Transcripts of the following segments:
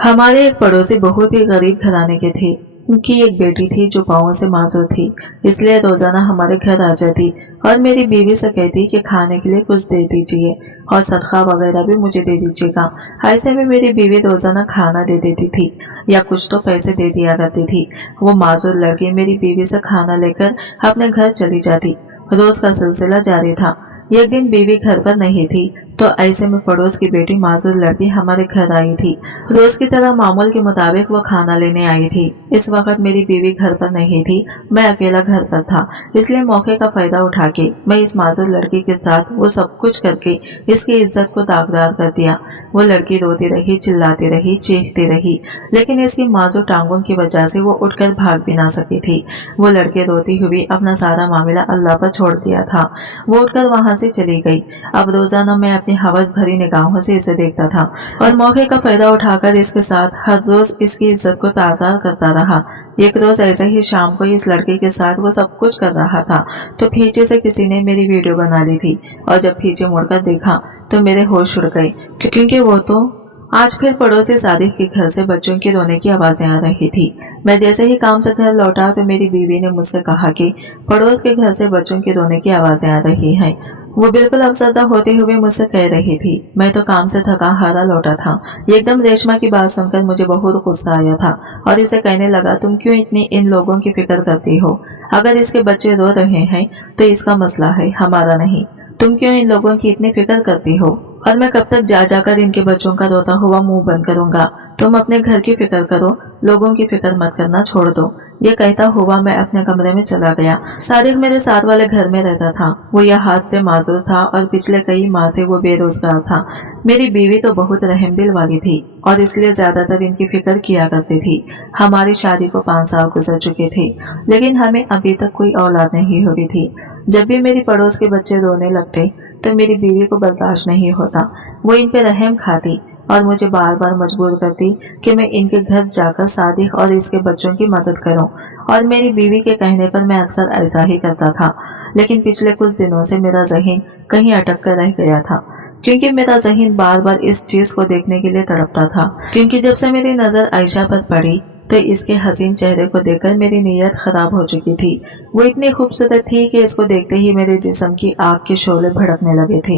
हमारे एक पड़ोसी बहुत ही गरीब घराने के थे। उनकी एक बेटी थी जो पाँव से माजूर थी, इसलिए रोजाना हमारे घर आ जाती और मेरी बीवी से कहती कि खाने के लिए कुछ दे दीजिए और सदका वगैरह भी मुझे दे दीजिएगा। ऐसे में मेरी बीवी रोजाना खाना दे देती थी या कुछ तो पैसे दे दिया करती थी। वो माजूर लड़की मेरी बीवी से खाना लेकर अपने घर चली जाती। रोज का सिलसिला जारी था। एक दिन बीवी घर पर नहीं थी तो ऐसे में पड़ोस की बेटी माजूर लड़की हमारे घर आई थी। रोज की तरह मामूल के मुताबिक वो खाना लेने आई थी। इस वक्त मेरी बीवी घर पर नहीं थी, मैं अकेला घर पर था, इसलिए मौके का फायदा उठा के मैं इस माजूर लड़की के साथ वो सब कुछ करके इसकी इज्जत को दागदार कर दिया। वो लड़की रोती रही, चिल्लाती रही, चीखती रही, लेकिन इसकी माजूर टांगों की वजह से वो उठकर भाग भी ना सकी थी। वो लड़की रोती हुई अपना सारा मामला अल्लाह पर छोड़ दिया था। वो उठकर वहां से चली गई। अब रोजाना मैं अपनी हवस भरी निगाहों से इसे देखता था और मौके का फायदा उठाकर इसके साथ हर रोज इसकी इज्जत को ताज़ा करता रहा। एक रोज ऐसे ही शाम को इस लड़के के साथ वो सब कुछ कर रहा था तो पीछे से किसी ने मेरी वीडियो बना ली थी और जब पीछे मुड़कर देखा तो मेरे होश उड़ गए, क्योंकि वो तो आज फिर पड़ोसी सादिक के घर से बच्चों की रोने की आवाजें आ रही थी। मैं जैसे ही काम से घर लौटा तो मेरी बीवी ने मुझसे कहा कि पड़ोस के घर से बच्चों की रोने की आवाजें आ रही हैं। वो बिल्कुल अफसरदा होते हुए मुझसे कह रही थी। मैं तो काम से थका हारा लौटा था। एकदम रेशमा की बात सुनकर मुझे बहुत गुस्सा आया था और इसे कहने लगा, तुम क्यों इतनी इन लोगों की फिक्र करती हो? अगर इसके बच्चे रो रहे हैं तो इसका मसला है, हमारा नहीं। तुम क्यों इन लोगों की इतनी फिक्र करती हो? और मैं कब तक जा जाकर इनके बच्चों का रोता हुआ मुंह बंद करूंगा? तुम अपने घर की फिक्र करो, लोगों की फिक्र मत करना छोड़ दो। ये कहता हुआ मैं अपने कमरे में चला गया। सादिक मेरे साथ वाले घर में रहता था। वो यह हाथ से माजूर था और पिछले कई माह से वो बेरोजगार था। मेरी बीवी तो बहुत रहमदिल वाली थी और इसलिए ज्यादातर इनकी फिक्र किया करती थी। हमारी शादी को 5 साल गुजर चुके थे, लेकिन हमें अभी तक कोई औलाद नहीं हुई थी। जब भी मेरी पड़ोस के बच्चे रोने लगते तो मेरी बीवी को बर्दाश्त नहीं होता। वो इन पे रहम खाती और मुझे बार बार मजबूर करती कि मैं इनके घर जाकर सादिक और इसके बच्चों की मदद करूं, और मेरी बीवी के कहने पर मैं अक्सर ऐसा ही करता था। लेकिन पिछले कुछ दिनों से मेरा ज़हन कहीं अटक कर रह गया था, क्योंकि मेरा ज़हन बार बार इस चीज को देखने के लिए तड़पता था। क्योंकि जब से मेरी नजर आयशा पर पड़ी तो इसके हसीन चेहरे को देखकर मेरी नीयत खराब हो चुकी थी। वो इतनी खूबसूरत थी कि इसको देखते ही मेरे जिस्म की आग के शोले भड़कने लगे थे।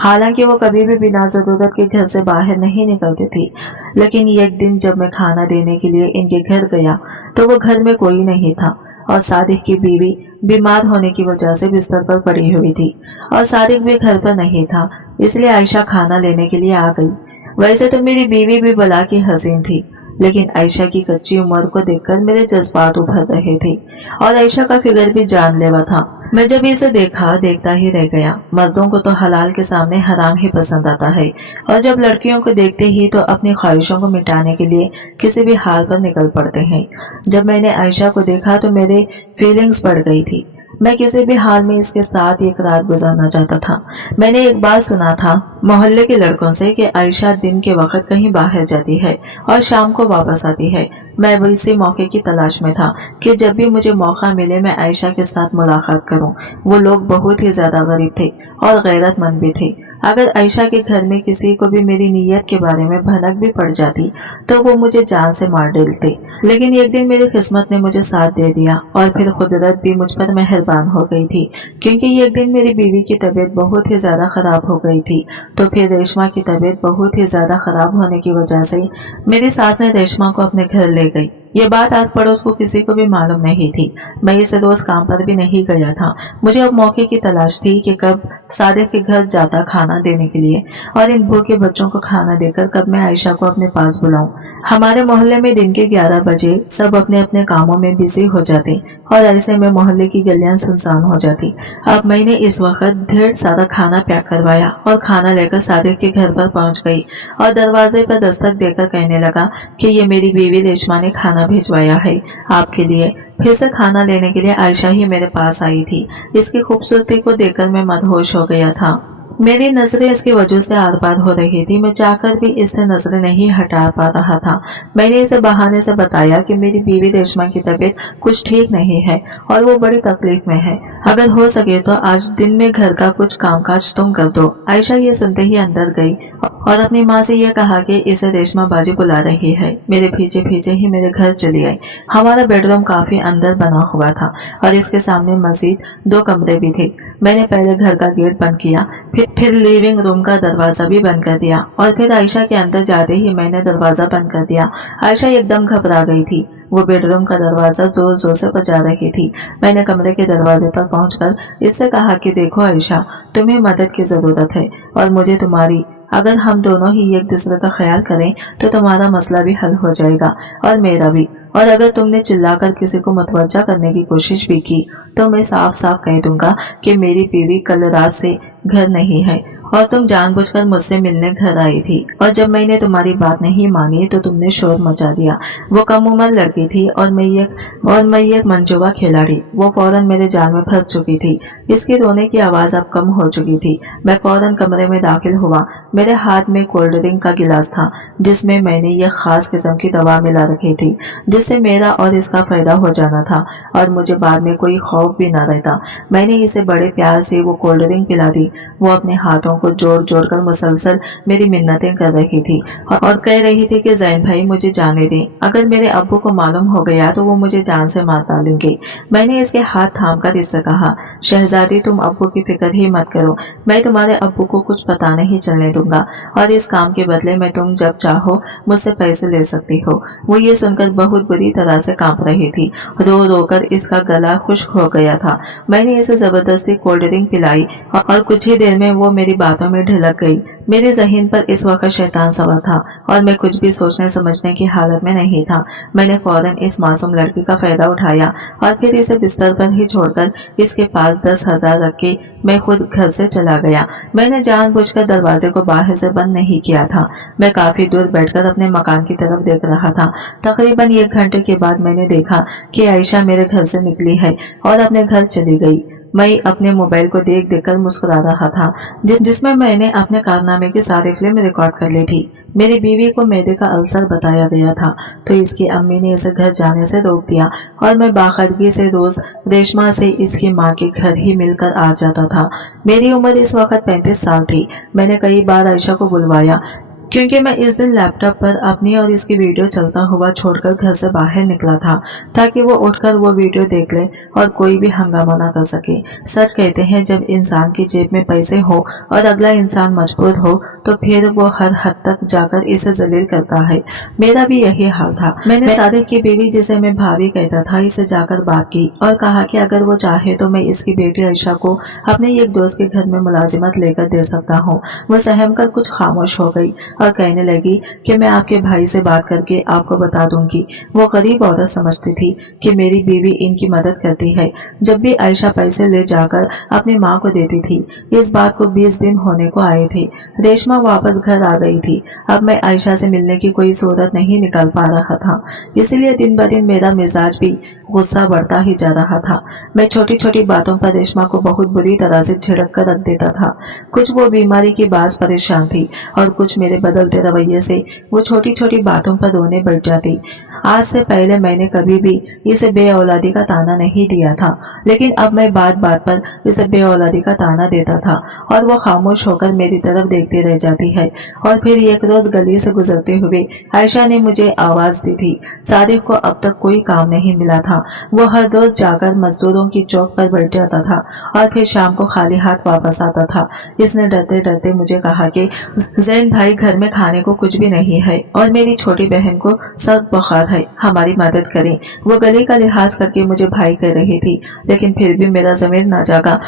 हालांकि वो कभी भी बिना जरूरत के घर से बाहर नहीं निकलती थी, लेकिन एक दिन जब मैं खाना देने के लिए इनके घर गया तो वो घर में कोई नहीं था और सादिक की बीवी बीमार होने की वजह से बिस्तर पर पड़ी हुई थी और सादिक भी घर पर नहीं था, इसलिए आयशा खाना लेने के लिए आ गई। वैसे तो मेरी बीवी भी भला की हसीन थी, लेकिन आयशा की कच्ची उम्र को देखकर मेरे जज्बात उभर रहे थे और आयशा का फिगर भी जानलेवा था। मैं जब इसे देखा देखता ही रह गया। मर्दों को तो हलाल के सामने हराम ही पसंद आता है और जब लड़कियों को देखते ही तो अपनी ख्वाहिशों को मिटाने के लिए किसी भी हाल पर निकल पड़ते हैं। जब मैंने आयशा को देखा तो मेरे फीलिंग्स बढ़ गई थी। मैं किसी भी हाल में इसके साथ एक रात गुजारना चाहता था। मैंने एक बात सुना था मोहल्ले के लड़कों से कि आयशा दिन के वक्त कहीं बाहर जाती है और शाम को वापस आती है। मैं भी इसी मौके की तलाश में था कि जब भी मुझे मौका मिले मैं आयशा के साथ मुलाकात करूं। वो लोग बहुत ही ज्यादा गरीब थे और गैरतमंद भी थे। अगर आयशा के घर में किसी को भी मेरी नीयत के बारे में भनक भी पड़ जाती तो वो मुझे जान से मार डालते। लेकिन एक दिन मेरी किस्मत ने मुझे साथ दे दिया और फिर कुदरत भी मुझ पर मेहरबान हो गई थी, क्योंकि एक दिन मेरी बीवी की तबीयत बहुत ही ज्यादा खराब हो गई थी। तो फिर रेशमा की तबीयत बहुत ही ज्यादा खराब होने की वजह से मेरी सास ने रेशमा को अपने घर ले गई। ये बात आस पड़ोस को किसी को भी मालूम नहीं थी। मैं इस रोज काम पर भी नहीं गया था। मुझे अब मौके की तलाश थी कि कब सादिक के घर जाता खाना देने के लिए और इन भूखे बच्चों को खाना देकर कब मैं आयशा को अपने पास बुलाऊं। हमारे मोहल्ले में दिन के 11 बजे सब अपने अपने कामों में बिजी हो जाते और ऐसे में मोहल्ले की गलियां सुनसान हो जाती। अब मैंने इस वक्त ढेर सारा खाना पैक करवाया और खाना लेकर सादिक के घर पर पहुंच गई और दरवाजे पर दस्तक देकर कहने लगा कि ये मेरी बीवी रेशमा ने खाना भिजवाया है आपके लिए। फिर से खाना लेने के लिए आयशा ही मेरे पास आई थी। इसकी खूबसूरती को देखकर मैं मदहोश हो गया था। मेरी नजरें इसकी वजह से आर पार हो रही थी। मैं चाहकर भी इससे नजरें नहीं हटा पा रहा था। मैंने इसे बहाने से बताया कि मेरी बीवी रेशमा की तबीयत कुछ ठीक नहीं है और वो बड़ी तकलीफ में है। अगर हो सके तो आज दिन में घर का कुछ कामकाज तुम कर दो। आयशा ये सुनते ही अंदर गई और अपनी माँ से यह कहा कि इसे रेशमा बाजी बुला रही है। मेरे पीछे पीछे ही मेरे घर चली आई। हमारा बेडरूम काफी अंदर बना हुआ था और इसके सामने मजीद 2 कमरे भी थे। मैंने पहले घर का गेट बंद किया, फिर लिविंग रूम का दरवाजा भी बंद कर दिया और फिर आयशा के अंदर जाते ही मैंने दरवाजा बंद कर दिया। आयशा एकदम घबरा गई थी। वो बेडरूम का दरवाजा जोर जोर से बजा रही थी। मैंने कमरे के दरवाजे पर पहुंचकर इससे कहा कि देखो आयशा, तुम्हें मदद की जरूरत है और मुझे तुम्हारी। अगर हम दोनों ही एक दूसरे का ख्याल करें तो तुम्हारा मसला भी हल हो जाएगा और मेरा भी। और अगर तुमने चिल्लाकर किसी को मुतवज्जा करने की कोशिश भी की तो मैं साफ साफ कह दूंगा कि मेरी बीवी कल रात से घर नहीं है और तुम जानबूझकर मुझसे मिलने घर आई थी। और जब मैंने तुम्हारी बात नहीं मानी तो तुमने शोर मचा दिया। वो कम उम्र लड़की थी और मैं एक मंजूबा खिलाड़ी। वो फौरन मेरे जाल में फंस चुकी थी। इसकी रोने की आवाज अब कम हो चुकी थी। मैं फौरन कमरे में दाखिल हुआ। मेरे हाथ में कोल्ड ड्रिंक का गिलास था जिसमें मैंने ये खास किस्म की दवा मिला रखी थी जिससे मेरा और इसका फायदा हो जाना था और मुझे बाद में कोई खौफ भी न रहता। मैंने इसे बड़े प्यार से वो कोल्ड ड्रिंक पिला दी। वो अपने हाथों को जोड़ जोड़ कर मुसलसल मेरी मिन्नतें कर रही थी और कह रही थी कि जैन भाई मुझे जाने दें, अगर मेरे अब्बू को मालूम हो गया तो वो मुझे जान से मार डालेंगे। मैंने इसके हाथ थामकर इससे कहा, शहजादी तुम अब्बू की फिक्र ही मत करो, मैं तुम्हारे अब्बू को कुछ पता नहीं चलने दूंगा और इस काम के बदले में तुम जब चाहो मुझसे पैसे ले सकती हो। वो ये सुनकर बहुत बुरी तरह से कांप रही थी। रो रो कर इसका गला खुश्क हो गया था। मैंने इसे जबरदस्ती कोल्ड ड्रिंक पिलाई और कुछ ही देर में वो मेरी बातों में ढलक गई। मेरे जहन पर इस वक्त शैतान सवार था और मैं कुछ भी सोचने समझने की हालत में नहीं था। मैंने फौरन इस मासूम लड़की का फायदा उठाया और फिर इसे बिस्तर पर ही छोड़कर इसके पास 10,000 रख के मैं खुद घर से चला गया। मैंने जानबूझकर दरवाजे को बाहर से बंद नहीं किया था। मैं काफी दूर बैठकर अपने मकान की तरफ देख रहा था। तकरीबन 1 घंटे के बाद मैंने देखा कि आयशा मेरे घर से निकली है और अपने घर चली गई। मैं अपने मोबाइल को देख देख कर मुस्कुरा रहा था जिसमें मैंने अपने कारनामे की सारी फिल्म रिकॉर्ड कर ली थी। मेरी बीवी को मैदे का अल्सर बताया गया था तो इसकी अम्मी ने इसे घर जाने से रोक दिया और मैं बाखड़गी से रोज रेशमा से इसकी माँ के घर ही मिलकर आ जाता था। मेरी उम्र इस वक्त 35 साल थी। मैंने कई बार आयशा को बुलवाया क्योंकि मैं इस दिन लैपटॉप पर अपनी और इसकी वीडियो चलता हुआ छोड़कर घर से बाहर निकला था ताकि वो उठकर वो वीडियो देख ले और कोई भी हंगामा ना कर सके। सच कहते हैं जब इंसान की जेब में पैसे हो और अगला इंसान मजबूर हो तो फिर वो हर हद तक जाकर इसे जलील करता है। मेरा भी यही हाल था। मैंने सादिक की बीवी जिसे मैं भाभी कहता था इसे जाकर बात की और कहा कि अगर वो चाहे तो मैं इसकी बेटी आयशा को अपने एक दोस्त के घर में मुलाजिमत लेकर दे सकता हूँ। वो सहम कर कुछ खामोश हो गई और कहने लगी कि मैं आपके भाई से बात करके आपको बता दूंगी। वो गरीब औरत समझती थी कि मेरी बीवी इनकी मदद करती है। जब भी आयशा पैसे ले जाकर अपनी माँ को देती थी। इस बात को 20 दिन होने को आए थे। रेशमा वापस घर आ गई थी। अब मैं आयशा से मिलने की कोई सूरत नहीं निकाल पा रहा था, इसलिए दिन ब दिन मेरा मिजाज भी गुस्सा बढ़ता ही जा रहा था। मैं छोटी छोटी बातों पर रेशमा को बहुत बुरी तरह से झिड़क कर रख देता था। कुछ वो बीमारी की बात परेशान थी और कुछ मेरे बदलते रवैये से वो छोटी छोटी बातों पर रोने बैठ जाती। आज से पहले मैंने कभी भी इसे बे औलादी का ताना नहीं दिया था, लेकिन अब मैं बात बात पर इसे बे औलादी का ताना देता था और वो खामोश होकर मेरी तरफ देखती रह जाती है। और फिर एक रोज गली से गुजरते हुए आयशा ने मुझे आवाज दी थी। सादिक को अब तक कोई काम नहीं मिला था। वो हर रोज जाकर मजदूरों की चौक पर बैठ जाता था और फिर शाम को खाली हाथ वापस आता था। इसने डरते डरते मुझे कहा कि जैन भाई घर में खाने को कुछ भी नहीं है और मेरी छोटी बहन को सख्त बुखार है, हमारी मदद करें। वो गले का लिहाज करके मुझे भाई कह रही थी, लेकिन फिर भी मेरा ज़मीर ना जागा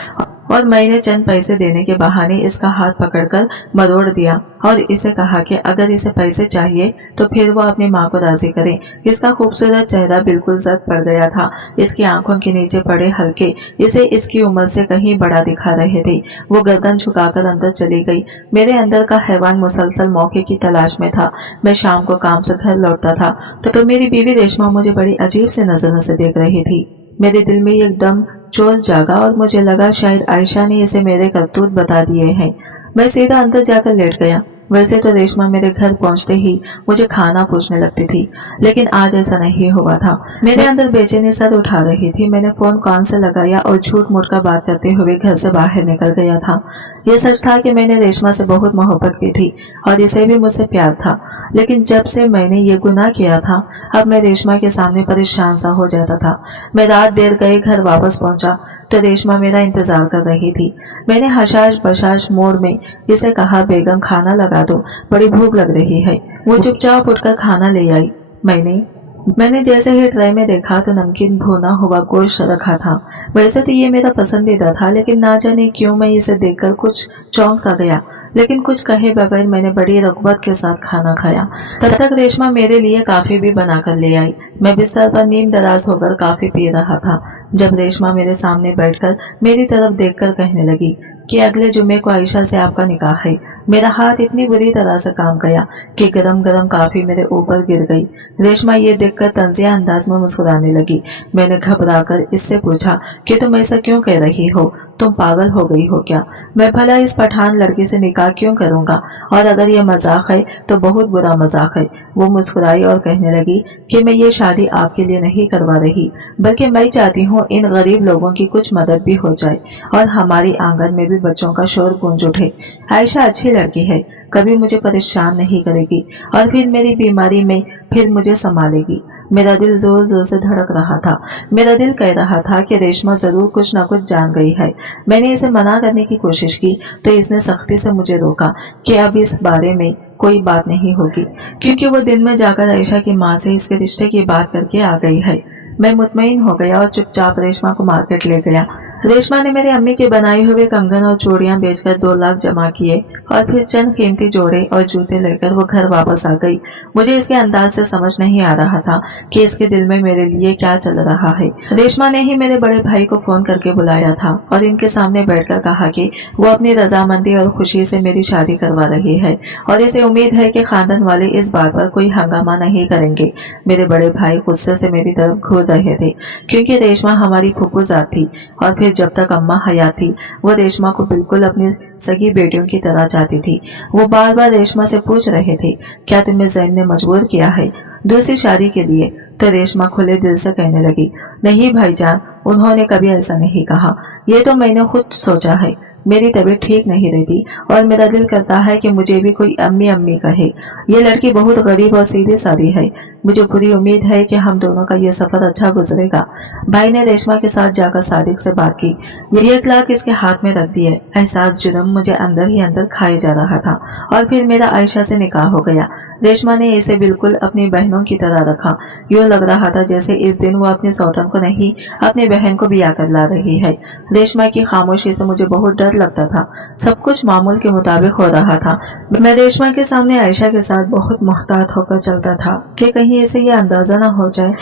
और मैंने चंद पैसे देने के बहाने इसका हाथ पकड़कर मरोड़ दिया और इसे कहा कि अगर इसे पैसे चाहिए तो फिर वो अपनी माँ को राजी करे। इसका खूबसूरत चेहरा बिल्कुल जद पड़ गया था। इसकी आंखों के नीचे पड़े हल्के इसे इसकी उम्र से कहीं बड़ा दिखा रहे थे। वो गर्दन झुकाकर अंदर चली गई। मेरे अंदर का हैवान मुसलसल मौके की तलाश में था। मैं शाम को काम से घर लौटता था तो मेरी बीवी रेशमा मुझे बड़ी अजीब से नजरों से देख रही थी। मेरे दिल में एकदम चोर जागा और मुझे लगा शायद आयशा ने इसे मेरे करतूत बता दिए हैं। मैं सीधा अंदर जाकर लेट गया। वैसे तो रेशमा मेरे घर पहुंचते ही मुझे खाना पूछने लगती थी, लेकिन आज ऐसा नहीं हुआ था। मेरे अंदर बेचैनी सर उठा रही थी। मैंने फोन कान से लगाया और झूठ मूठ का बात करते हुए घर से बाहर निकल गया था। ये सच था कि मैंने रेशमा से बहुत मोहब्बत की थी और इसे भी मुझसे प्यार था, लेकिन जब से मैंने ये गुनाह किया था, अब मैं रेशमा के सामने परेशान सा हो जाता था। मैं रात देर गए घर वापस पहुंचा तो रेशमा मेरा इंतजार कर रही थी। मैंने हशाश बशाश मोड़ में इसे कहा, बेगम खाना लगा दो, बड़ी भूख लग रही है। वो चुपचाप उठकर खाना ले आई। मैंने जैसे ही ट्रे में देखा तो नमकीन भुना हुआ गोश्त रखा था। वैसे तो ये मेरा पसंदीदा था, लेकिन ना जाने क्यों मैं इसे देखकर कुछ चौंक सा गया। लेकिन कुछ कहे बगैर मैंने बड़ी रग़बत के साथ खाना खाया। तब तक रेशमा मेरे लिए काफी भी बनाकर ले आई। मैं बिस्तर पर नीम दराज होकर काफी पी रहा था जब रेशमा मेरे सामने बैठकर मेरी तरफ देखकर कहने लगी कि अगले जुम्मे को आयशा से आपका निकाह है। मेरा हाथ इतनी बुरी तरह से काम गया कि गरम गरम काफी मेरे ऊपर गिर गई। रेशमा ये देखकर तंजिया अंदाज में मुस्कुराने लगी। मैंने घबराकर इससे पूछा कि तुम ऐसा क्यों कह रही हो? तुम पागल हो गई हो क्या? मैं भला इस पठान लड़की से निकाह क्यों करूंगा? और अगर ये मजाक है तो बहुत बुरा मजाक है। वो मुस्कुराई और कहने लगी कि मैं ये शादी आपके लिए नहीं करवा रही, बल्कि मैं चाहती हूँ इन गरीब लोगों की कुछ मदद भी हो जाए और हमारी आंगन में भी बच्चों का शोर गूंज उठे। आयशा अच्छी लड़की है, कभी मुझे परेशान नहीं करेगी और फिर मेरी बीमारी में फिर मुझे संभालेगी। मेरा दिल जोर जोर से धड़क रहा था। मेरा दिल कह रहा था कि रेशमा जरूर कुछ न कुछ जान गई है। मैंने इसे मना करने की कोशिश की तो इसने सख्ती से मुझे रोका कि अब इस बारे में कोई बात नहीं होगी, क्योंकि वो दिन में जाकर आयशा की माँ से इसके रिश्ते की बात करके आ गई है। मैं मुतमईन हो गया और चुपचाप रेशमा को मार्केट ले गया। रेशमा ने मेरे अम्मी के बनाए हुए कंगन और चूड़ियां बेचकर 2 लाख जमा किए और फिर चंद कीमती जोड़े और जूते लेकर वो घर वापस आ गई। मुझे इसके अंदाज से समझ नहीं आ रहा था कि इसके दिल में मेरे लिए क्या चल रहा है। रेशमा ने ही मेरे बड़े भाई को फोन करके बुलाया था और इनके सामने बैठकर कहा कि वो अपनी रजामंदी और खुशी से मेरी शादी करवा रही है और इसे उम्मीद है कि खानदान वाले इस बात पर कोई हंगामा नहीं करेंगे। मेरे बड़े भाई गुस्से से मेरी तरफ घूर रहे थे, क्योंकि रेशमा हमारी फुफूजात थी और फिर जब तक अम्मा हयात थी वो रेशमा को बिल्कुल अपनी सगी बेटियों की तरह चाहती थी। वो बार बार रेशमा से पूछ रहे थे, क्या तुम्हें ज़ैन ने मजबूर किया है दूसरी शादी के लिए? तो रेशमा खुले दिल से कहने लगी, नहीं भाईजान, उन्होंने कभी ऐसा नहीं कहा, ये तो मैंने खुद सोचा है। मेरी तबीयत ठीक नहीं रहती और मेरा दिल करता है कि मुझे भी कोई अम्मी अम्मी कहे। ये लड़की बहुत गरीब और सीधी सादी है। मुझे पूरी उम्मीद है कि हम दोनों का ये सफर अच्छा गुजरेगा। भाई ने रेशमा के साथ जाकर सादिक से बात की। ये 1 लाख इसके हाथ में रख दिए। एहसास जुर्म मुझे अंदर ही अंदर खाए जा रहा था और फिर मेरा आयशा से निकाह हो गया। रेशमा ने इसे बिल्कुल अपनी बहनों की तरह रखा। यूं लग रहा था जैसे इस दिन वो अपनी सौतन को नहीं, अपनी बहन को ब्याह कर ला रही है। रेशमा की खामोशी से मुझे बहुत डर लगता था। सब कुछ मामूल के मुताबिक हो रहा था। मैं रेशमा के सामने आयशा के साथ बहुत मुहतात होकर चलता था कि कहीं इसे ये अंदाजा न हो जाए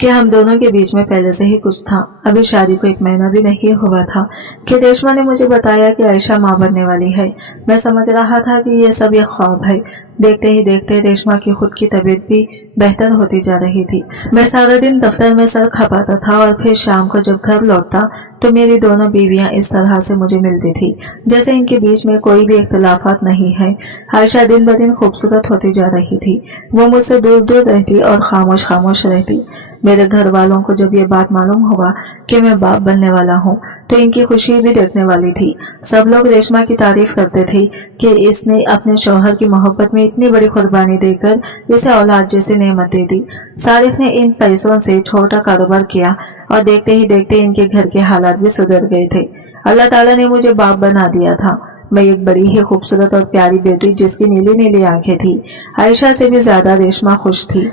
कि हम दोनों के बीच में पहले से ही कुछ था। अभी शादी को 1 महीना भी नहीं हुआ था कि रेशमा ने मुझे बताया कि आयशा माँ बनने वाली है। मैं समझ रहा था कि ये सब एक ख्वाब है। देखते ही देखते रेशमा की खुद की तबीयत भी बेहतर होती जा रही थी। मैं सारा दिन दफ्तर में सर खपाता था और फिर शाम को जब घर लौटता तो मेरी दोनों बीवियां इस तरह से मुझे मिलती थी जैसे इनके बीच में कोई भी इख्तलाफात नहीं है। आयशा दिन ब दिन खूबसूरत होती जा रही थी। वो मुझसे दूर दूर रहती और खामोश खामोश रहती। मेरे घर वालों को जब ये बात मालूम हुआ कि मैं बाप बनने वाला हूँ तो इनकी खुशी भी देखने वाली थी। सब लोग रेशमा की तारीफ करते थे कि इसने अपने शौहर की मोहब्बत में इतनी बड़ी कुर्बानी देकर इसे औलाद जैसी नेमत दे दी। सारिफ ने इन पैसों से छोटा कारोबार किया और देखते ही देखते इनके घर के हालात भी सुधर गए थे। अल्लाह ताला ने मुझे बाप बना दिया था। मैं एक बड़ी ही खूबसूरत और प्यारी बेटी जिसकी नीली नीली आंखें थी। आयशा से भी ज्यादा रेशमा खुश थी।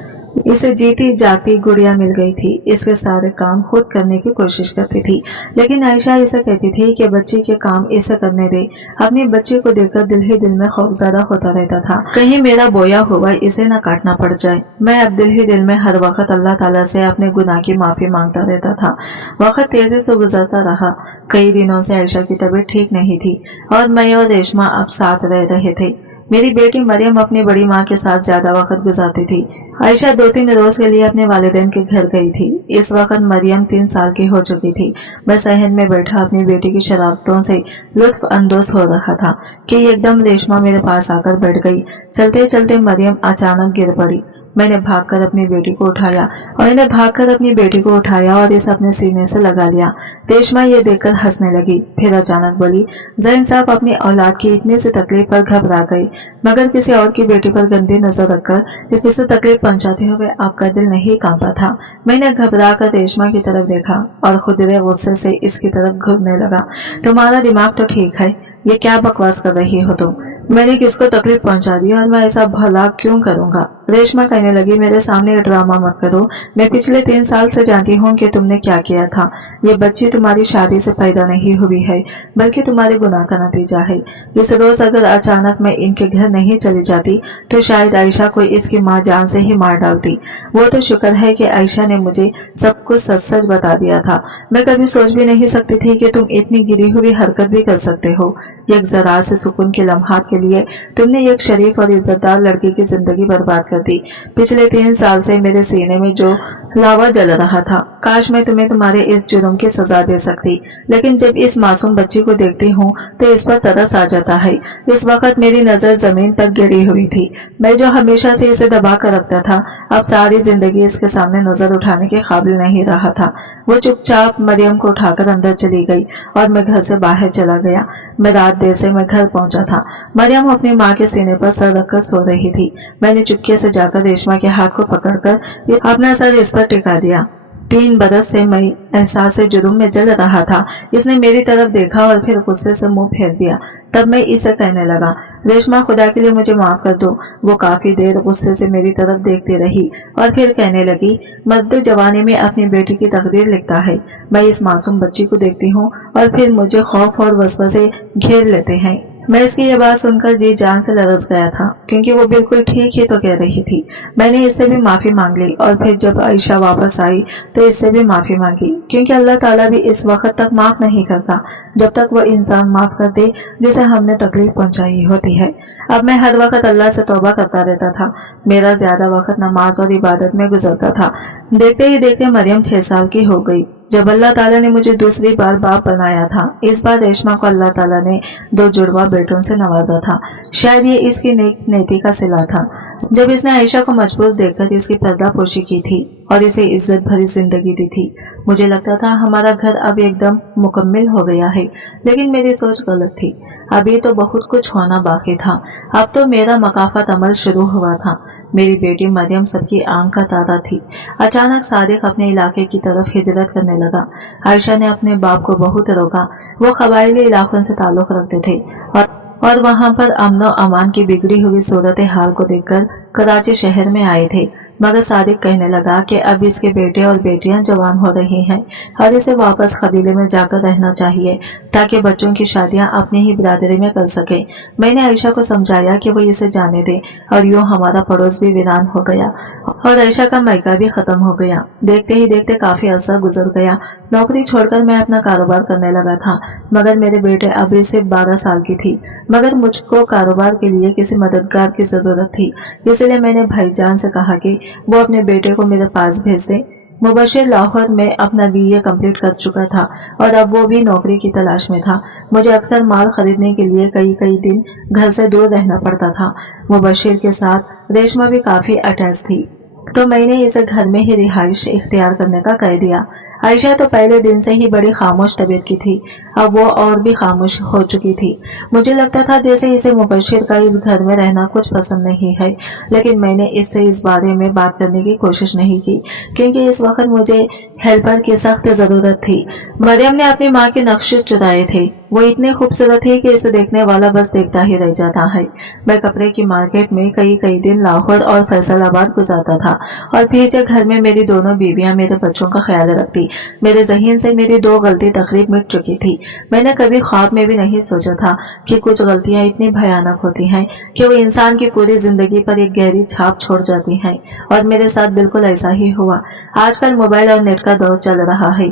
इसे जीती जागती गुड़िया मिल गई थी। इसके सारे काम खुद करने की कोशिश करती थी, लेकिन आयशा इसे कहती थी कि बच्ची के काम इसे करने दे। अपनी बच्ची को देखकर दिल ही दिल में खौफजदा होता रहता था, कहीं मेरा बोया हुआ इसे न काटना पड़ जाए। मैं अब दिल ही दिल में हर वक्त अल्लाह ताला से अपने गुनाह की माफी मांगता रहता था। वक्त तेजी से गुजरता रहा। कई दिनों से आयशा की तबीयत ठीक नहीं थी और मैं और रेशमा अब साथ रह रहे थे। मेरी बेटी मरियम अपनी बड़ी माँ के साथ ज्यादा वक्त गुजारती थी। आयशा 2-3 रोज के लिए अपने वालिदैन के घर गई थी। इस वक्त मरियम 3 साल की हो चुकी थी। मैं सहन में बैठा अपनी बेटी की शरारतों से लुत्फ अंदोज हो रहा था कि एकदम रेशमा मेरे पास आकर बैठ गई। चलते चलते मरियम अचानक गिर पड़ी। मैंने भागकर अपनी बेटी को उठाया और इसे अपने सीने से लगा लिया। रेशमा ये देखकर हंसने लगी, फिर अचानक बोली, ज़ैन साहब अपनी औलाद की इतनी सी तकलीफ पर घबरा गई, मगर किसी और की बेटी पर गंदी नजर रखकर इसे तकलीफ पहुंचाते हुए आपका दिल नहीं कांपा था। मैंने घबरा कर रेशमा की तरफ देखा और खुदरे गुस्से से इसकी तरफ घूरने लगा। तुम्हारा दिमाग तो ठीक है, ये क्या बकवास कर रही हो तुम? मैंने किसको तकलीफ पहुंचा दी और मैं ऐसा भला क्यों करूंगा? रेशमा कहने लगी, मेरे सामने ड्रामा मत करो। मैं पिछले 3 साल से जानती हूँ कि तुमने क्या किया था। ये बच्ची तुम्हारी शादी से पैदा नहीं हुई है, बल्कि तुम्हारे गुनाह का नतीजा है। इस रोज अगर अचानक मैं इनके घर नहीं चली जाती तो शायद आयशा को इसकी माँ जान से ही मार डालती। वो तो शुक्र है कि आयशा ने मुझे सब कुछ सच सच बता दिया था। मैं कभी सोच भी नहीं सकती थी कि तुम इतनी गिरी हुई हरकत भी कर सकते हो। एक जरा से सुकून के लम्हात के लिए तुमने एक शरीफ और इज्जतदार लड़की की जिंदगी बर्बाद कर दी। पिछले 3 साल से मेरे सीने में जो लावा जल रहा था, काश मैं तुम्हें तुम्हारे इस जुर्म की सजा दे सकती, लेकिन जब इस मासूम बच्ची को देखती हूँ तो इस पर तरस आ जाता है। इस वक्त मेरी नजर जमीन पर गिरी हुई थी। मैं जो हमेशा से इसे दबा कर रखता था, अब सारी जिंदगी इसके सामने नजर उठाने के काबिल नहीं रहा था। वो चुपचाप मरियम को उठाकर अंदर चली गई और मैं घर से बाहर चला गया। मैं रात देर से मैं घर पहुंचा था। मरियम अपनी माँ के सीने पर सर रखकर सो रही थी। मैंने चुपके से जाकर रेशमा के हाथ को पकड़कर अपना सर इस पर टिका दिया। 3 बरस से मैं एहसास जुर्म में जल रहा था। इसने मेरी तरफ देखा और फिर गुस्से से मुंह फेर दिया। तब मैं इसे कहने लगा, रेशमा खुदा के लिए मुझे माफ कर दो। वो काफी देर गुस्से से मेरी तरफ देखती रही और फिर कहने लगी, मर्द जवानी में अपनी बेटी की तकदीर लिखता है। मैं इस मासूम बच्ची को देखती हूँ और फिर मुझे खौफ और वसवसे घेर लेते हैं। मैं इसकी ये बात सुनकर जी जान से लरस गया था, क्योंकि वो बिल्कुल ठीक ही तो कह रही थी। मैंने इससे भी माफी मांग ली और फिर जब आयशा वापस आई तो इससे भी माफी मांगी, क्योंकि अल्लाह ताला भी इस वक्त तक माफ नहीं करता जब तक वो इंसान माफ कर दे जिसे हमने तकलीफ पहुंचाई होती है। अब मैं हर वक्त अल्लाह से तौबा करता रहता था। मेरा ज्यादा वक्त नमाज और इबादत में गुजरता था। देखते ही देखते मरियम 6 साल की हो गई। जब अल्लाह ताला ने मुझे दूसरी बार बाप बनाया था, इस बार रेशमा को अल्लाह ताला ने 2 जुड़वा बेटों से नवाजा था। शायद ये इसकी नेकी का सिला था। जब इसने आयशा को मजबूर देखकर इसकी पर्दापोशी की थी और इसे इज्जत भरी जिंदगी दी थी, मुझे लगता था हमारा घर अब एकदम मुकम्मल हो गया है, लेकिन मेरी सोच गलत थी। अभी तो बहुत कुछ होना बाकी था। अब तो मेरा मकाफत अमल शुरू हुआ था। मेरी बेटी मरियम सबकी आंख का तारा थी। अचानक सादिक अपने इलाके की तरफ हिजरत करने लगा। आयशा ने अपने बाप को बहुत रोका। वो कबायली इलाकों से ताल्लुक रखते थे और वहां पर अमन और अमान की बिगड़ी हुई सूरत हाल को देखकर कराची शहर में आए थे। मगर सादिक कहने लगा कि अब इसके बेटे और बेटियां जवान हो रही हैं और इसे वापस कबीले में जाकर रहना चाहिए ताकि बच्चों की शादियां अपनी ही बिरादरी में कर सके। मैंने आयशा को समझाया कि वो इसे जाने दे और यूं हमारा पड़ोस भी वीरान हो गया और आयशा का मायका भी खत्म हो गया। देखते ही देखते काफी अरसा गुजर गया। नौकरी छोड़कर मैं अपना कारोबार करने लगा था, मगर मेरे बेटे अभी सिर्फ 12 साल की थी। मगर मुझको कारोबार के लिए किसी मददगार की जरूरत थी, इसलिए मैंने भाईजान से कहा कि वो अपने बेटे को मेरे पास भेज दे। मुबशिर लाहौर में अपना BA कंप्लीट कर चुका था और अब वो भी नौकरी की तलाश में था। मुझे अक्सर माल खरीदने के लिए कई दिन घर से दूर रहना पड़ता था। मुबशिर के साथ रेशमा भी काफी अटैच थी, तो मैंने इसे घर में ही रिहाइश इख्तियार करने का कह दिया। आयशा तो पहले दिन से ही बड़ी खामोश तबीयत की थी। अब वो और भी खामोश हो चुकी थी। मुझे लगता था जैसे इसे मुबशिर का इस घर में रहना कुछ पसंद नहीं है, लेकिन मैंने इससे इस बारे में बात करने की कोशिश नहीं की, क्योंकि इस वक्त मुझे हेल्पर की सख्त जरूरत थी। मरियम ने अपनी माँ के नक्शे चुराए थे। वो इतनी खूबसूरत थी कि इसे देखने वाला बस देखता ही रह जाता है। मैं कपड़े की मार्केट में कई दिन लाहौर और फैसलाबाद गुजारता था और पीछे घर में मेरी दोनों बीवियां मेरे बच्चों का ख्याल रखती। मेरे ज़हन से मेरी 2 गलती तकरीब मिट चुकी थी। मैंने कभी ख्वाब में भी नहीं सोचा था कि कुछ गलतियां इतनी भयानक होती हैं कि वो इंसान की पूरी जिंदगी पर एक गहरी छाप छोड़ जाती हैं, और मेरे साथ बिल्कुल ऐसा ही हुआ। آج کل موبائل اور نیٹ کا دور چل رہا ہے،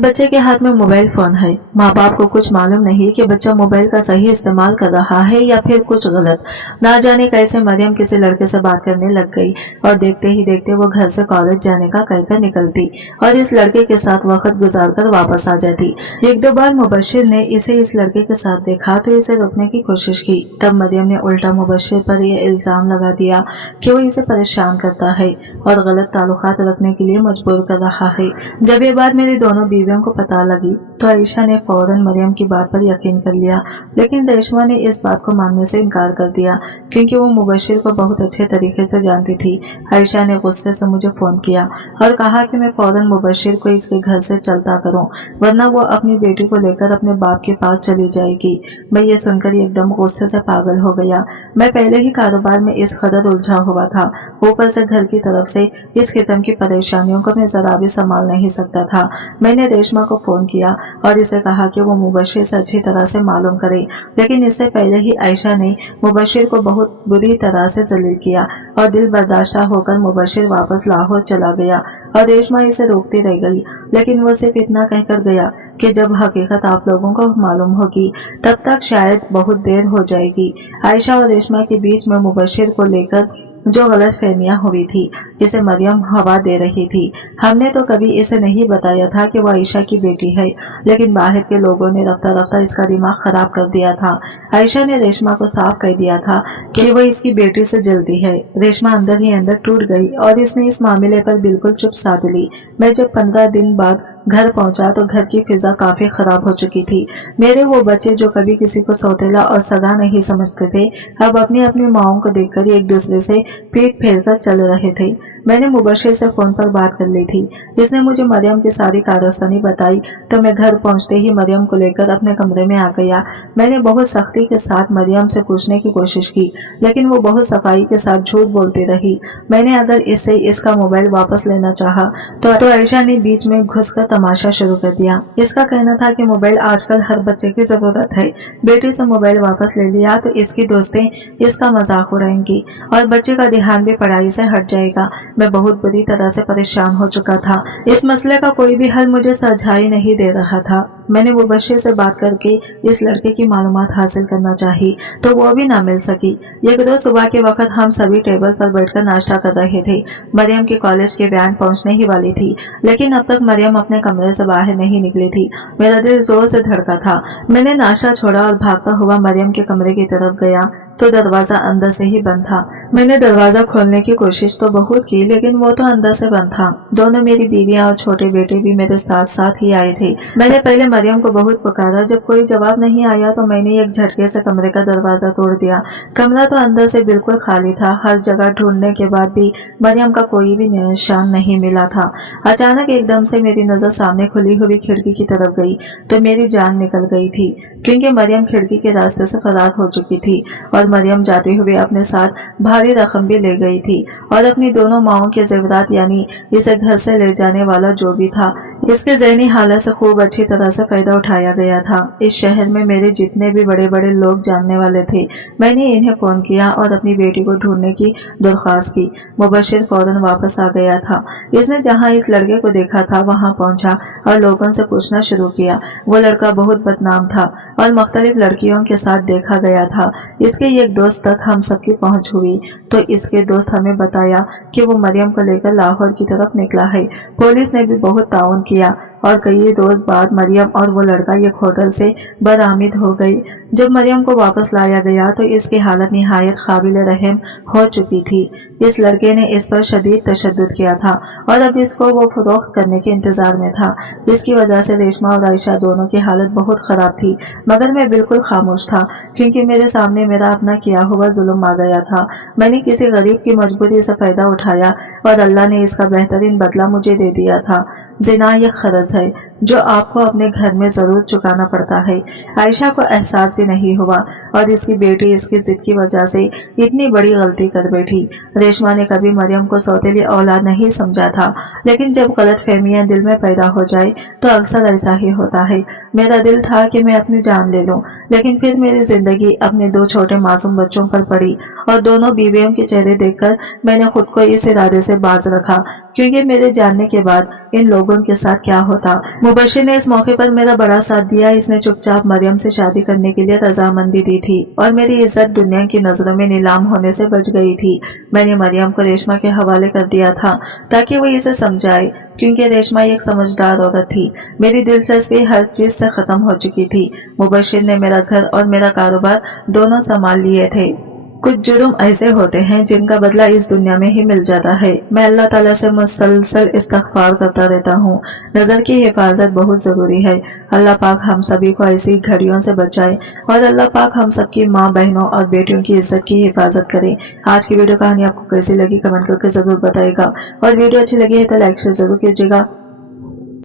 بچے کے ہاتھ میں موبائل فون ہے۔ ماں باپ کو کچھ معلوم نہیں کہ بچہ موبائل کا صحیح استعمال کر رہا ہے یا پھر کچھ غلط۔ نہ جانے کیسے مریم کسی لڑکے سے بات کرنے لگ گئی اور دیکھتے ہی دیکھتے وہ گھر سے کالج جانے کا کہہ کر نکلتی اور اس لڑکے کے ساتھ وقت گزار کر واپس آ جاتی۔ ایک دو بار مبشر نے اسے اس لڑکے کے ساتھ دیکھا تو اسے روکنے کی کوشش کی، تب مریم نے الٹا مبشر پر یہ الزام لگا دیا کہ وہ اسے پریشان کرتا ہے اور غلط تعلقات رکھنے کے لیے مجبور کر رہا ہے۔ جب یہ بات میری دونوں بیویوں کو پتہ لگی تو عائشہ نے فوراً مریم کی بات پر یقین کر لیا، لیکن ریشما نے اس بات کو ماننے سے انکار کر دیا کیونکہ وہ مبشر کو بہت اچھے طریقے سے جانتی تھی۔ عائشہ نے غصے سے مجھے فون کیا اور کہا کہ میں فوراً مبشر کو اس کے گھر سے چلتا کروں ورنہ وہ اپنی بیٹی کو لے کر اپنے باپ کے پاس چلی جائے گی۔ میں یہ سن کر ایک دم غصے سے پاگل ہو گیا۔ میں پہلے ہی کاروبار میں اس قدر الجھا ہوا تھا، اوپر سے گھر کی طرف سے اس قسم کی پریشانیوں کو میں ذرا بھی سنبھال نہیں سکتا تھا۔ میں نے ریشما کو فون کیا اور اسے کہا کہ وہ مبشر سے اچھی طرح سے معلوم کرے، لیکن اس سے پہلے ہی عائشہ نے مبشر کو بہت بری طرح سے ذلیل کیا اور دل برداشتہ ہو کر مبشر واپس لاہور چلا گیا اور ریشما اسے روکتی رہ گئی، لیکن وہ صرف اتنا کہہ کر گیا کہ جب حقیقت آپ لوگوں کو معلوم ہوگی تب تک شاید بہت دیر ہو جائے گی۔ عائشہ اور ریشما کے بیچ میں مبشر کو لے کر جو غلط فہمیاں ہوئی تھی اسے مریم ہوا دے رہی تھی۔ ہم نے تو کبھی اسے نہیں بتایا تھا کہ وہ عائشہ کی بیٹی ہے، لیکن باہر کے لوگوں نے رفتہ رفتہ اس کا دماغ خراب کر دیا تھا۔ عائشہ نے ریشما کو صاف کہہ دیا تھا کہ وہ اس کی بیٹی سے جلتی ہے۔ ریشما اندر ہی اندر ٹوٹ گئی اور اس نے اس معاملے پر بالکل چپ سادھ لی۔ میں جب 15 دن بعد گھر پہنچا تو گھر کی فضا کافی خراب ہو چکی تھی۔ میرے وہ بچے جو کبھی کسی کو سوتیلا اور سگا نہیں سمجھتے تھے اب اپنی اپنی ماؤں کو دیکھ کر ایک دوسرے سے پیٹ پھیر کر چل رہے تھے۔ میں نے مبشر سے فون پر بات کر لی تھی، اس نے مجھے مریم کی ساری کارستانی بتائی تو میں گھر پہنچتے ہی مریم کو لے کر اپنے کمرے میں آ گیا۔ میں نے بہت سختی کے ساتھ مریم سے پوچھنے کی کوشش کی لیکن وہ بہت صفائی کے ساتھ جھوٹ بولتی رہی۔ میں نے اگر اس سے اس کا موبائل واپس لینا چاہا تو عائشہ نے بیچ میں گھس کر تماشا شروع کر دیا۔ اس کا کہنا تھا کہ موبائل آج کل ہر بچے کی ضرورت ہے، بیٹی سے موبائل واپس لے لیا تو اس کی دوستیں اس کا مذاق اڑائیں گی اور بچے کا دھیان بھی پڑھائی سے ہٹ جائے گا۔ میں بہت بری طرح سے پریشان ہو چکا تھا، اس مسئلے کا کوئی بھی حل مجھے سجھائی نہیں دے رہا تھا۔ میں نے مبشر سے بات کر کے اس لڑکے کی معلومات حاصل کرنا چاہی تو وہ بھی نہ مل سکی۔ ایک روز صبح کے وقت ہم سبھی ٹیبل پر بیٹھ کر ناشتہ کر رہے تھے۔ مریم کی کالج کی وین پہنچنے ہی والی تھی لیکن اب تک مریم اپنے کمرے سے باہر نہیں نکلی تھی۔ میرا دل زور سے دھڑکا تھا۔ میں نے ناشتہ چھوڑا اور بھاگتا ہوا مریم کے کمرے کی طرف گیا تو دروازہ اندر سے ہی بند تھا۔ میں نے دروازہ کھولنے کی کوشش تو بہت کی لیکن وہ تو اندر سے بند تھا۔ دونوں میری بیویاں اور چھوٹے بیٹے بھی میرے ساتھ ساتھ ہی آئے تھے۔ میں نے پہلے مریم کو بہت پکارا، جب کوئی جواب نہیں آیا تو میں نے ایک جھٹکے سے کمرے کا دروازہ توڑ دیا۔ کمرہ تو اندر سے بالکل خالی تھا، ہر جگہ ڈھونڈنے کے بعد بھی مریم کا کوئی بھی نشان نہیں ملا تھا۔ اچانک ایک دم سے میری نظر سامنے کھلی ہوئی کھڑکی کی طرف گئی تو میری جان نکل گئی تھی کیونکہ مریم کھڑکی کے راستے سے فرار ہو چکی تھی اور مریم جاتے ہوئے اپنے ساتھ بھاری رقم بھی لے گئی تھی اور اپنی دونوں ماؤں کے زیورات یعنی اسے گھر سے لے جانے والا جو بھی تھا اس کے ذہنی حالت سے خوب اچھی طرح سے فائدہ اٹھایا گیا تھا۔ اس شہر میں میرے جتنے بھی بڑے بڑے لوگ جاننے والے تھے میں نے انہیں فون کیا اور اپنی بیٹی کو ڈھونڈنے کی درخواست کی۔ مبشر فوراً واپس آ گیا تھا۔ اس نے جہاں اس لڑکے کو دیکھا تھا وہاں پہنچا اور لوگوں سے پوچھنا شروع کیا۔ وہ لڑکا بہت بدنام تھا اور مختلف لڑکیوں کے ساتھ دیکھا گیا تھا۔ اس کے ایک دوست تک ہم سب کی پہنچ ہوئی تو اس کے دوست ہمیں بتایا کہ وہ مریم کو لے کر لاہور کی طرف نکلا ہے۔ پولیس نے بھی بہت تعاون کیا اور کئی روز بعد مریم اور وہ لڑکا ایک ہوٹل سے برآمد ہو گئی۔ جب مریم کو واپس لایا گیا تو اس کی حالت نہایت قابل رحم ہو چکی تھی۔ اس لڑکے نے اس پر شدید تشدد کیا تھا اور اب اس کو وہ فروخت کرنے کے انتظار میں تھا۔ اس کی وجہ سے ریشما اور عائشہ دونوں کی حالت بہت خراب تھی، مگر میں بالکل خاموش تھا کیونکہ میرے سامنے میرا اپنا کیا ہوا ظلم آ گیا تھا۔ میں نے کسی غریب کی مجبوری سے فائدہ اٹھایا اور اللہ نے اس کا بہترین بدلہ مجھے دے دیا تھا۔ زنا یہ قرض ہے جو آپ کو اپنے گھر میں ضرور چکانا پڑتا ہے۔ عائشہ کو احساس بھی نہیں ہوا اور اس کی بیٹی اس کی ضد کی وجہ سے اتنی بڑی غلطی کر بیٹھی۔ ریشما نے کبھی مریم کو سوتیلی اولاد نہیں سمجھا تھا، لیکن جب غلط فہمیاں دل میں پیدا ہو جائے تو اکثر ایسا ہی ہوتا ہے۔ मेरा दिल था कि मैं अपनी जान ले लूं, लेकिन फिर मेरी जिंदगी अपने 2 छोटे मासूम बच्चों पर पड़ी और दोनों बीवियों के चेहरे देखकर मैंने खुद को इस इरादे से बाज रखा, क्योंकि मेरे जानने के बाद इन लोगों के साथ क्या होता। मुबशिर ने इस मौके पर मेरा बड़ा साथ दिया। इसने चुपचाप मरियम से शादी करने के लिए रजामंदी दी थी और मेरी इज्जत दुनिया की नजरों में नीलाम होने से बच गई थी। मैंने मरियम को रेशमा के हवाले कर दिया था ताकि वो इसे समझाए, क्योंकि रेशमा एक समझदार औरत थी। मेरी दिलचस्पी हर चीज से खत्म हो चुकी थी। मुबशिर ने मेरा घर और मेरा कारोबार दोनों संभाल लिए थे। कुछ जुर्म ऐसे होते हैं जिनका बदला इस दुनिया में ही मिल जाता है। मैं अल्लाह ताला से मुसलसल इस्तग़फ़ार करता रहता हूँ। नज़र की हिफाजत बहुत ज़रूरी है। अल्लाह पाक हम सभी को ऐसी घड़ियों से बचाए और अल्लाह पाक हम सबकी माँ, बहनों और बेटियों की इज्जत की हिफाजत करे। आज की वीडियो कहानी आपको कैसी लगी कमेंट करके ज़रूर बताइएगा और वीडियो अच्छी लगी है तो लाइक शेयर ज़रूर कीजिएगा।